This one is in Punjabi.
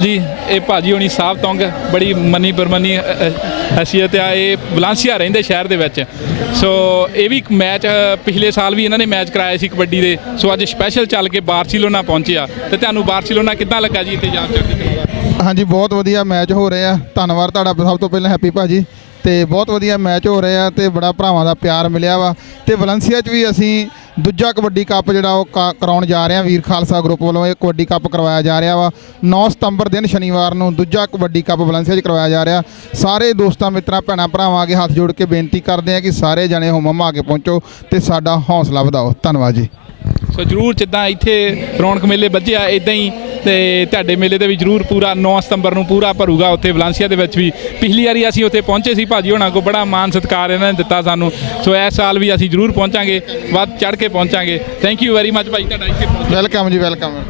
ਜੀ ਇਹ ਭਾਜੀ ਹੋਣੀ ਸਾਹਿਬ ਤੌਂਗ ਬੜੀ ਮੰਨੀ ਪਰਮੰਨੀ ਅ, ਹਸੀਅਤ ਆ ਇਹ ਵਲਾਂਸੀਆ ਰਹਿੰਦੇ ਸ਼ਹਿਰ ਦੇ ਵਿੱਚ। ਸੋ ਇਹ ਵੀ ਇੱਕ ਮੈਚ ਪਿਛਲੇ ਸਾਲ ਵੀ ਇਹਨਾਂ ਨੇ ਮੈਚ ਕਰਾਇਆ ਸੀ ਕਬੱਡੀ ਦੇ। ਸੋ ਅੱਜ ਸਪੈਸ਼ਲ ਚੱਲ ਕੇ ਬਾਰਸੀਲੋਨਾ ਪਹੁੰਚਿਆ। ਤੇ ਤੁਹਾਨੂੰ ਬਾਰਸੀਲੋਨਾ ਕਿੱਦਾਂ ਲੱਗਾ ਜੀ ਇੱਥੇ ਜਾ ਕੇ ਹਾਂਜੀ ਬਹੁਤ ਵਧੀਆ ਮੈਚ ਹੋ ਰਿਹਾ। ਧੰਨਵਾਦ ਤੁਹਾਡਾ ਸਭ ਤੋਂ ਪਹਿਲਾਂ ਹੈਪੀ ਭਾਜੀ। ਤੇ ਬਹੁਤ ਵਧੀਆ ਮੈਚ ਹੋ ਰਿਹਾ ਤੇ ਬੜਾ ਭਰਾਵਾਂ ਦਾ ਪਿਆਰ ਮਿਲਿਆ ਵਾ। ਤੇ ਵਲੰਸੀਆ 'ਚ ਵੀ ਅਸੀਂ ਦੂਜਾ ਕਬੱਡੀ ਕੱਪ ਜਿਹੜਾ ਉਹ ਕਾ- ਕਰਾਉਣ ਜਾ ਰਹੇ ਹਾਂ ਵੀਰ ਖਾਲਸਾ ਗਰੁੱਪ ਵੱਲੋਂ। ਇਹ ਕਬੱਡੀ ਕੱਪ ਕਰਵਾਇਆ ਜਾ ਰਿਹਾ ਵਾ। 9 ਸਤੰਬਰ ਦਿਨ ਸ਼ਨੀਵਾਰ ਨੂੰ ਦੂਜਾ ਕਬੱਡੀ ਕੱਪ ਵਲੰਸੀਆ 'ਚ ਕਰਵਾਇਆ ਜਾ ਰਿਹਾ। ਸਾਰੇ ਦੋਸਤਾਂ, ਮਿੱਤਰਾਂ, ਭੈਣਾਂ, ਭਰਾਵਾਂ ਅੱਗੇ ਹੱਥ ਜੋੜ ਕੇ ਬੇਨਤੀ ਕਰਦੇ ਹਾਂ ਕਿ ਸਾਰੇ ਜਣੇ ਹੁਮਮ ਆ ਕੇ ਪਹੁੰਚੋ ਤੇ ਸਾਡਾ ਹੌਸਲਾ ਵਧਾਓ। ਧੰਨਵਾਦ ਜੀ। ਸੋ ਜਰੂਰ ਜਿੱਦਾਂ ਇੱਥੇ ਰੌਣਕ ਮੇਲੇ ਵੱਜਿਆ ਇਦਾਂ ਹੀ ਤੇ ਤੁਹਾਡੇ ਮੇਲੇ ਤੇ ਵੀ ਜਰੂਰ ਪੂਰਾ 9 ਸਤੰਬਰ ਨੂੰ ਪੂਰਾ ਭਰੂਗਾ ਉੱਥੇ ਵਲਾਂਸੀਆ ਦੇ ਵਿੱਚ ਵੀ। ਪਿਛਲੀ ਵਾਰੀ ਅਸੀਂ ਉੱਥੇ ਪਹੁੰਚੇ ਸੀ ਭਾਜੀ ਹੋਣਾ ਕੋ ਬੜਾ ਮਾਨ ਸਤਿਕਾਰ ਇਹਨਾਂ ਨੇ ਦਿੱਤਾ ਸਾਨੂੰ। ਸੋ ਇਸ ਸਾਲ ਵੀ ਅਸੀਂ ਜਰੂਰ ਪਹੁੰਚਾਂਗੇ, ਵੱਧ ਚੜ ਕੇ ਪਹੁੰਚਾਂਗੇ। ਥੈਂਕ ਯੂ ਵੈਰੀ ਮੱਚ ਭਾਈ, ਤੁਹਾਡਾ ਇੱਥੇ ਵੈਲਕਮ ਜੀ ਵੈਲਕਮ